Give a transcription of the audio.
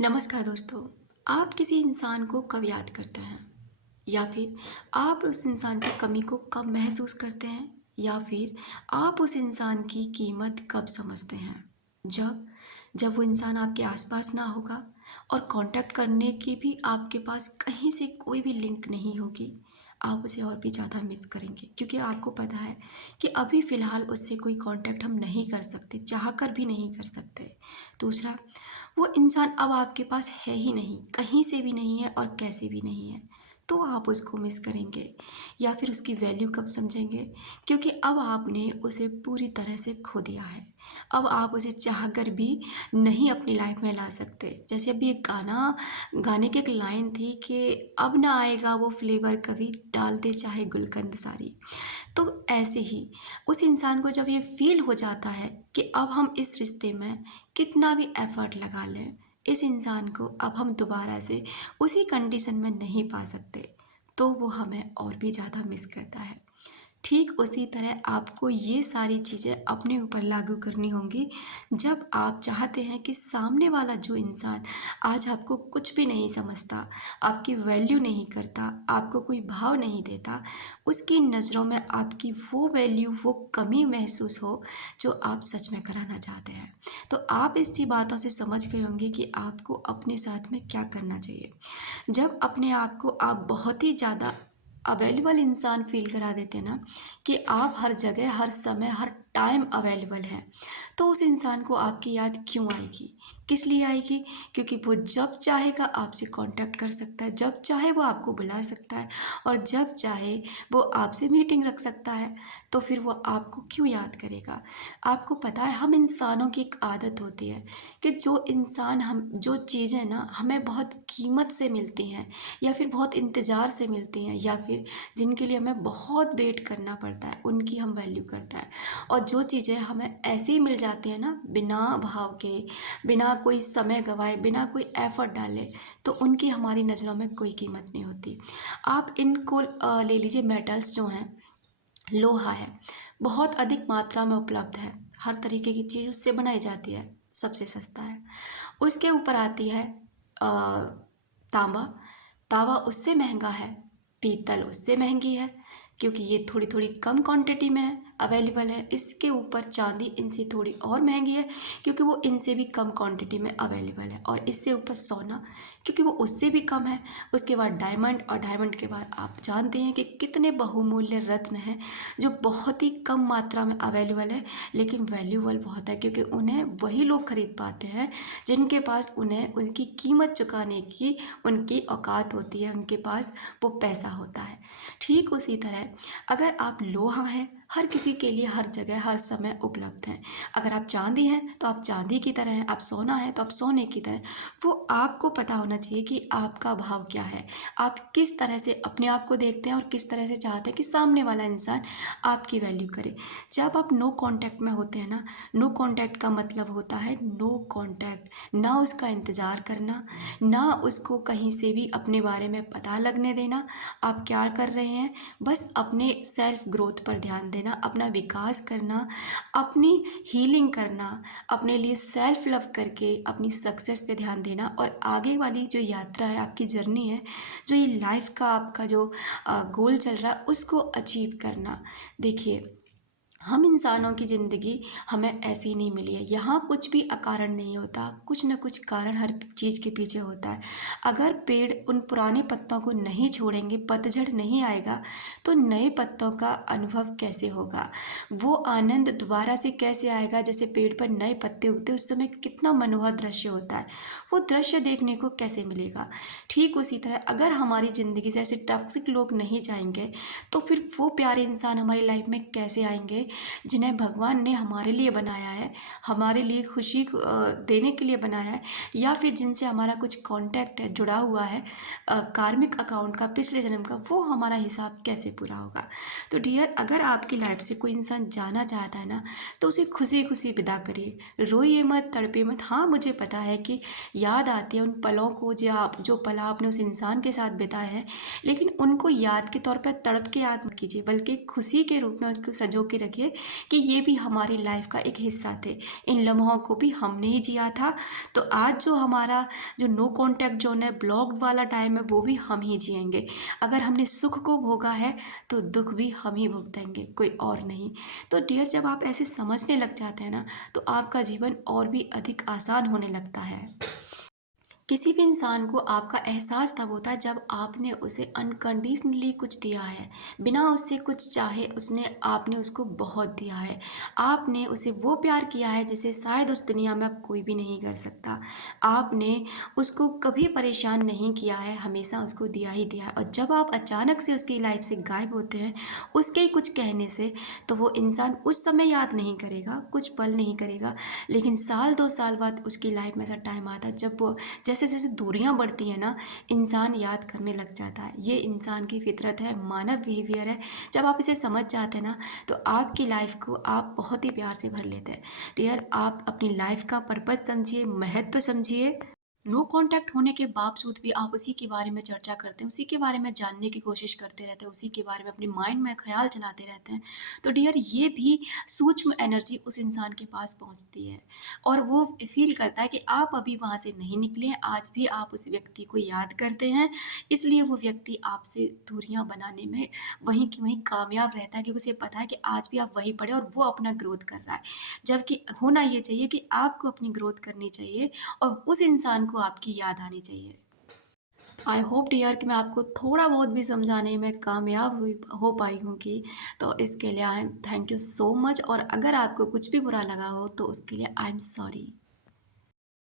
नमस्कार दोस्तों। आप किसी इंसान को कब याद करते हैं या फिर आप उस इंसान की कमी को कब महसूस करते हैं या फिर आप उस इंसान की कीमत कब समझते हैं? जब जब वो इंसान आपके आसपास ना होगा और कांटेक्ट करने की भी आपके पास कहीं से कोई भी लिंक नहीं होगी, आप उसे और भी ज़्यादा मिस करेंगे क्योंकि आपको पता है कि अभी फ़िलहाल उससे कोई कांटेक्ट हम नहीं कर सकते, चाह कर भी नहीं कर सकते। दूसरा, वो इंसान अब आपके पास है ही नहीं, कहीं से भी नहीं है और कैसे भी नहीं है। तो आप उसको मिस करेंगे या फिर उसकी वैल्यू कब समझेंगे? क्योंकि अब आपने उसे पूरी तरह से खो दिया है। अब आप उसे चाह कर भी नहीं अपनी लाइफ में ला सकते। जैसे अभी एक गाने की एक लाइन थी कि अब ना आएगा वो फ्लेवर कभी, डाल दे चाहे गुलकंद सारी। तो ऐसे ही उस इंसान को जब ये फ़ील हो जाता है कि अब हम इस रिश्ते में कितना भी एफ़र्ट लगा लें, इस इंसान को अब हम दोबारा से उसी कंडीशन में नहीं पा सकते, तो वो हमें और भी ज़्यादा मिस करता है। ठीक उसी तरह आपको ये सारी चीज़ें अपने ऊपर लागू करनी होंगी जब आप चाहते हैं कि सामने वाला जो इंसान आज आपको कुछ भी नहीं समझता, आपकी वैल्यू नहीं करता, आपको कोई भाव नहीं देता, उसकी नज़रों में आपकी वो वैल्यू, वो कमी महसूस हो जो आप सच में कराना चाहते हैं। तो आप इसी बातों से समझ गए होंगे कि आपको अपने साथ में क्या करना चाहिए। जब अपने आप को आप बहुत ही ज़्यादा अवेलेबल इंसान फ़ील करा देते हैं ना कि आप हर जगह, हर समय, हर टाइम अवेलेबल हैं, तो उस इंसान को आपकी याद क्यों आएगी? किस लिए आएगी? क्योंकि वो जब चाहेगा आपसे कॉन्टैक्ट कर सकता है, जब चाहे वो आपको बुला सकता है और जब चाहे वो आपसे मीटिंग रख सकता है, तो फिर वो आपको क्यों याद करेगा? आपको पता है हम इंसानों की एक आदत होती है कि जो चीज़ें ना हमें बहुत कीमत से मिलती हैं या फिर बहुत इंतज़ार से मिलती हैं या फिर जिनके लिए हमें बहुत वेट करना पड़ता है, उनकी हम वैल्यू करते हैं। और जो चीज़ें हमें ऐसे ही मिल जाती हैं ना बिना भाव के, बिना कोई समय गँवाए, बिना कोई एफ़र्ट डाले, तो उनकी हमारी नज़रों में कोई कीमत नहीं होती। आप इनको ले लीजिए, मेटल्स जो हैं, लोहा है, बहुत अधिक मात्रा में उपलब्ध है। हर तरीके की चीज़ उससे बनाई जाती है, सबसे सस्ता है। उसके ऊपर आती है अ, तांबा। तांबा उससे महँगा है, पीतल उससे महँगी है क्योंकि ये थोड़ी-थोड़ी कम क्वांटिटी में है, अवेलेबल है। इसके ऊपर चाँदी इनसे थोड़ी और महँगी है क्योंकि वो इनसे भी कम क्वांटिटी में अवेलेबल है और इससे ऊपर सोना क्योंकि वो उससे भी कम है। उसके बाद डायमंड और डायमंड के बाद आप जानते हैं कि कितने बहुमूल्य रत्न हैं जो बहुत ही कम मात्रा में अवेलेबल है लेकिन वैल्यूएबल बहुत है क्योंकि उन्हें वही लोग खरीद पाते हैं जिनके पास उन्हें उनकी कीमत चुकाने की उनकी औकात होती है, उनके पास वो पैसा होता है। ठीक उसी तरह अगर आप लोहा हैं, हर किसी के लिए हर जगह हर समय उपलब्ध हैं। अगर आप चांदी हैं तो आप चांदी की तरह हैं, आप सोना हैं तो आप सोने की तरह। वो आपको पता होना चाहिए कि आपका भाव क्या है, आप किस तरह से अपने आप को देखते हैं और किस तरह से चाहते हैं कि सामने वाला इंसान आपकी वैल्यू करे। जब आप नो कांटेक्ट में होते हैं ना, नो कांटेक्ट का मतलब होता है नो कांटेक्ट, ना उसका इंतज़ार करना, ना उसको कहीं से भी अपने बारे में पता लगने देना। आप क्या कर रहे हैं, बस अपने सेल्फ ग्रोथ पर ध्यान देना, अपना विकास करना, अपनी हीलिंग करना, अपने लिए सेल्फ लव करके अपनी सक्सेस पे ध्यान देना और आगे वाली जो यात्रा है, आपकी जर्नी है, जो ये लाइफ का आपका जो गोल चल रहा है उसको अचीव करना। देखिए, हम इंसानों की ज़िंदगी हमें ऐसी नहीं मिली है। यहाँ कुछ भी अकारण नहीं होता, कुछ न कुछ कारण हर चीज़ के पीछे होता है। अगर पेड़ उन पुराने पत्तों को नहीं छोड़ेंगे, पतझड़ नहीं आएगा, तो नए पत्तों का अनुभव कैसे होगा? वो आनंद दोबारा से कैसे आएगा? जैसे पेड़ पर नए पत्ते उगते हैं, उस समय कितना मनोहर दृश्य होता है, वो दृश्य देखने को कैसे मिलेगा? ठीक उसी तरह अगर हमारी ज़िंदगी से ऐसे टॉक्सिक लोग नहीं जाएँगे, तो फिर वो प्यारे इंसान हमारी लाइफ में कैसे आएँगे जिन्हें भगवान ने हमारे लिए बनाया है, हमारे लिए खुशी देने के लिए बनाया है या फिर जिनसे हमारा कुछ कॉन्टैक्ट है, जुड़ा हुआ है कार्मिक अकाउंट का, पिछले जन्म का, वो हमारा हिसाब कैसे पूरा होगा? तो डियर, अगर आपकी लाइफ से कोई इंसान जाना चाहता है ना, तो उसे खुशी-खुशी विदा करिए। रोइए मत, तड़पिए मत। हाँ, मुझे पता है कि याद आती है उन पलों को जो पल आपने उस इंसान के साथ बिताए हैं, लेकिन उनको याद के तौर पर तड़प के याद मत कीजिए, बल्कि खुशी के रूप में उसको सँजो के रखिए रखिए कि ये भी हमारी लाइफ का एक हिस्सा थे। इन लम्हों को भी हमने ही जिया था। तो आज जो हमारा जो नो कॉन्टैक्ट ज़ोन है, ब्लॉक्ड वाला टाइम है, वो भी हम ही जिएँगे। अगर हमने सुख को भोगा है तो दुःख भी हम ही भुगतेंगे, कोई और नहीं। तो डियर, जब आप ऐसे समझने लग जाते हैं ना, तो आपका जीवन और भी अधिक आसान होने लगता है। किसी भी इंसान को आपका एहसास तब होता है जब आपने उसे अनकंडीशनली कुछ दिया है, बिना उससे कुछ चाहे उसने आपने उसको बहुत दिया है। आपने उसे वो प्यार किया है जिसे शायद उस दुनिया में अब कोई भी नहीं कर सकता। आपने उसको कभी परेशान नहीं किया है, हमेशा उसको दिया ही दिया है। और जब आप अचानक से उसकी लाइफ से गायब होते हैं, उसके ही कुछ कहने से, तो वो इंसान उस समय याद नहीं करेगा, कुछ पल नहीं करेगा, लेकिन साल 2 साल बाद उसकी लाइफ में ऐसा टाइम आता है जब वो जैसे-जैसे दूरियां बढ़ती हैं ना, इंसान याद करने लग जाता है। ये इंसान की फितरत है, मानव बिहेवियर है। जब आप इसे समझ जाते हैं ना, तो आपकी लाइफ को आप बहुत ही प्यार से भर लेते हैं। डियर, आप अपनी लाइफ का पर्पस समझिए, महत्व समझिए। नो कांटेक्ट होने के बावजूद भी आप उसी के बारे में चर्चा करते हैं, उसी के बारे में जानने की कोशिश करते रहते हैं, उसी के बारे में अपने माइंड में ख़्याल चलाते रहते हैं। तो डियर, ये भी सूक्ष्म एनर्जी उस इंसान के पास पहुंचती है और वो फ़ील करता है कि आप अभी वहाँ से नहीं निकले हैं, आज भी आप उस व्यक्ति को याद करते हैं। इसलिए वो व्यक्ति आपसे दूरियाँ बनाने में वहीं की वहीं कामयाब रहता है, क्योंकि उसे पता है कि आज भी आप वहीं पड़े और वो अपना ग्रोथ कर रहा है। जबकि होना ये चाहिए कि आपको अपनी ग्रोथ करनी चाहिए और उस इंसान को आपकी याद आनी चाहिए। आई होप डियर कि मैं आपको थोड़ा बहुत भी समझाने में कामयाब हुई हो पाई होंगी। तो इसके लिए I am thank you so much. और अगर आपको कुछ भी बुरा लगा हो तो उसके लिए आई एम सॉरी।